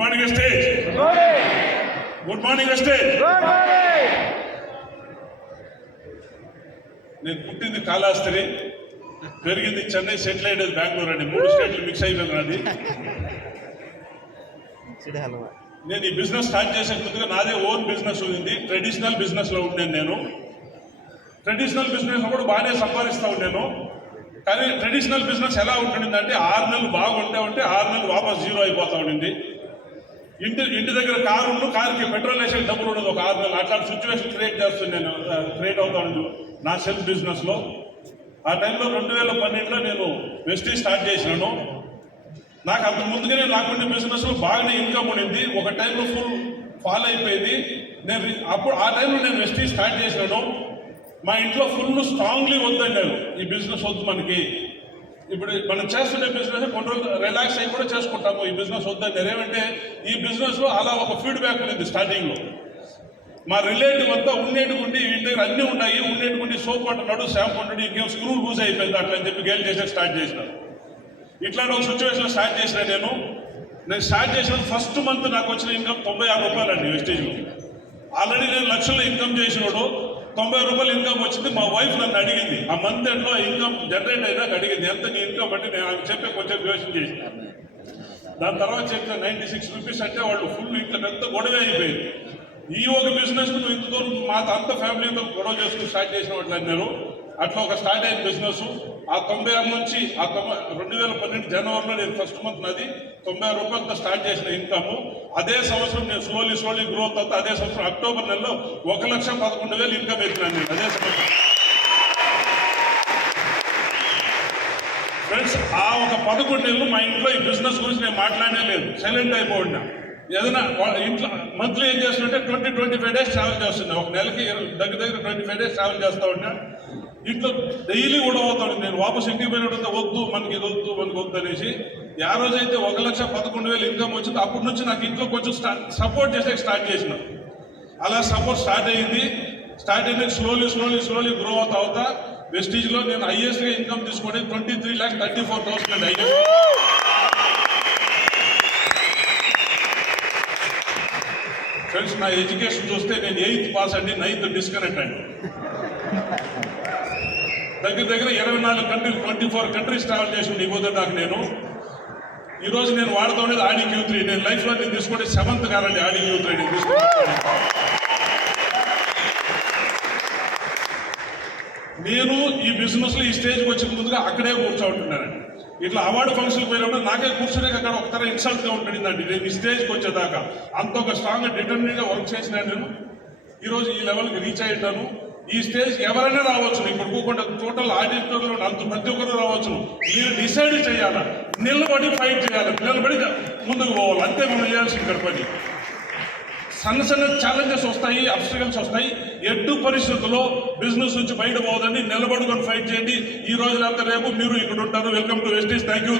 Morning stage. Good morning stage. నేను పుట్టింది కాళహస్తి, పెరిగింది చెన్నై, సెటిల్ అయ్యేది బెంగళూరు అండి. 3 స్టేట్లు మిక్స్ అయిపోయింది నాది. నేను ఈ బిజినెస్ స్టార్ట్ చేసే ముందుగా నాదే ఓన్ బిజినెస్ ఉంది. ట్రెడిషనల్ బిజినెస్ లో ఉండేది నేను. ట్రెడిషనల్ బిజినెస్ లో కూడా బాగానే సంపాదిస్తూ ఉండేను. కానీ ట్రెడిషనల్ బిజినెస్ ఎలా ఉంటుందంటే 6 నెలలు బాగుంటే 6 నెలలు వాపస్ జీరో అయిపోతూ ఉండింది. ఇంటి దగ్గర కారుకి పెట్రోల్ వేసే డబ్బులు ఉండదు ఒక 6 నెలలు. అట్లాంటి సిచ్యువేషన్ క్రియేట్ అవుతా ఉంది నా సెల్ఫ్ బిజినెస్ లో. ఆ టైంలో 2012లో నేను వెస్టీజ్ స్టార్ట్ చేసినాను. నాకు అంత ముందుగానే నాకుండే బిజినెస్ లో బాగానే ఇన్కమ్ ఉండింది. ఒక టైంలో ఫుల్ ఫాల్ అయిపోయింది. ఆ టైంలో నేను వెస్టీజ్ స్టార్ట్ చేసినాను. మా ఇంట్లో ఫుల్ స్ట్రాంగ్లీ వద్దన్నారు, ఈ బిజినెస్ వద్దు మనకి, ఇప్పుడు మనం చేస్తున్న బిజినెస్ కొన్ని రోజులు రిలాక్స్ అయ్యి కూడా చేసుకుంటాము, ఈ బిజినెస్ వద్దన్నారు. ఏమంటే ఈ బిజినెస్ లో అలా ఒక ఫీడ్బ్యాక్ ఉంది స్టార్టింగ్ లో. మా రిలేటివ్ అంతా ఉండేటుకుండి ఇంటి దగ్గర అన్నీ ఉన్నాయి, ఉండేటుకుండి సోప్ అంటున్నాడు, షాంపూ అంటాడు, ఇంకేం స్క్రూ లూజ్ అయిపోయింది అట్లా అని చెప్పి గేల్ చేసే స్టార్ట్ చేసినాను. ఇట్లాంటి ఒక సిచ్యువేషన్ స్టార్ట్ చేసిన నేను స్టార్ట్ చేసిన ఫస్ట్ మంత్ నాకు వచ్చిన ఇన్కమ్ 96 రూపాయలు అండి వెస్టేజ్లో. ఆల్రెడీ నేను లక్షల్లో ఇన్కమ్ చేసినాడు, 90 రూపాయలు ఇన్కమ్ వచ్చింది. మా వైఫ్ నన్ను అడిగింది, ఆ మంత్ ఎండ్లో ఇన్కమ్ జనరేట్ అయినాక అడిగింది ఎంత నీ ఇన్కమ్ అంటే నేను ఆమె చెప్పే కొంచెం యోచన చేసిన. దాని తర్వాత చెప్పిన 96 రూపీస్ అంటే వాళ్ళు ఫుల్ ఇంట్లో పెద్ద గొడవ అయిపోయింది. ఈ ఒక బిజినెస్ నువ్వు ఇంత దూరం మా అంత ఫ్యామిలీతో గొడవ చేసుకుని స్టార్ట్ చేసిన వాళ్ళు అన్నారు. అట్లా ఒక స్టార్ట్ అయిన బిజినెస్. ఆ 96 నుంచి 2012 జనవరిలో నేను ఫస్ట్ మంత్ నాది 96 రూపాయలతో స్టార్ట్ చేసిన ఇన్కమ్. అదే సంవత్సరం నేను స్లోలీ గ్రోత్ అవుతా. అదే సంవత్సరం అక్టోబర్ నెలలో 1,11,000 ఇన్కమ్ ఎత్తినాను నేను అదే సంవత్సరం. ఫ్రెండ్స్, ఆ ఒక 11 నెలలు మా ఇంట్లో ఈ బిజినెస్ గురించి నేను మాట్లాడే లేదు, సైలెంట్ అయిపోయినా. ఏదైనా ఇంట్లో మంత్లీ ఏం చేస్తుంటే 20-25 డేస్ ట్రావెల్ చేస్తున్నా. ఒక నెలకి దగ్గర 25 డేస్ ట్రావెల్ చేస్తూ ఉన్నా. ఇంట్లో డైలీ కూడా అవుతాడు. నేను వాపస్ ఇంటికి పోయినట్టు వద్దు మనకి వద్దు అనేసి. ఆ రోజైతే 1,11,000 ఇన్కమ్ వచ్చింది. అప్పటి నుంచి నాకు ఇంట్లో కొంచెం సపోర్ట్ చేసే స్టార్ట్ చేసిన. అలా సపోర్ట్ స్టార్ట్ అయింది. స్లోలీ గ్రో అవుతా వెస్టీజ్లో నేను హైయెస్ట్గా ఇన్కమ్ తీసుకొని 23,34,000 అండి. ఫ్రెండ్స్, నా ఎడ్యుకేషన్ చూస్తే నేను 8th పాస్ అండి, 9th డిస్కనెక్ట్ అండి. దగ్గర 24 కంట్రీస్ 24 కంట్రీస్ ట్రావెల్ చేసి ఇవ్వదు నాకు. నేను ఈరోజు నేను వాడుతూ ఉండేది ఆడి Q3. నేను లైఫ్లో నేను తీసుకుంటే 7th కారండి ఆడి Q3 నేను తీసుకుంటాను. నేను ఈ బిజినెస్ లో ఈ స్టేజ్కి వచ్చిన ముందుగా అక్కడే కూర్చోంటున్నానండి. ఇట్లా అవార్డు ఫంక్షన్ పోయినప్పుడు నాకే కూర్చునే అక్కడ ఒకతర ఇన్సల్ట్ గా ఉంటుందండి. నేను ఈ స్టేజ్కి వచ్చేదాకా అంత ఒక స్ట్రాంగ్ డిటర్మిన్ గా వర్క్ చేసినా నేను ఈరోజు ఈ లెవెల్కి రీచ్ అయ్యాను. ఈ స్టేజ్ ఎవరైనా రావచ్చు, ఇక్కడ కూకుండా టోటల్ ఆడిటర్లో అంత ప్రతి ఒక్కరు రావచ్చు. మీరు డిసైడ్ చేయాలా, నిలబడి ఫైట్ చేయాలి, నిలబడి ముందుకు పోవాలి, అంతే మనం చేయాల్సి ఇక్కడ పని. సన్న ఛాలెంజెస్ వస్తాయి, అబ్స్టికల్స్ వస్తాయి. ఎటు పరిస్థితుల్లో బిజినెస్ నుంచి బయట పోదండి, నిలబడుకొని ఫైట్ చేయండి. ఈ రోజు లేకపోతే రేపు మీరు ఇక్కడ ఉంటారు. Welcome to Vestige. Thank you.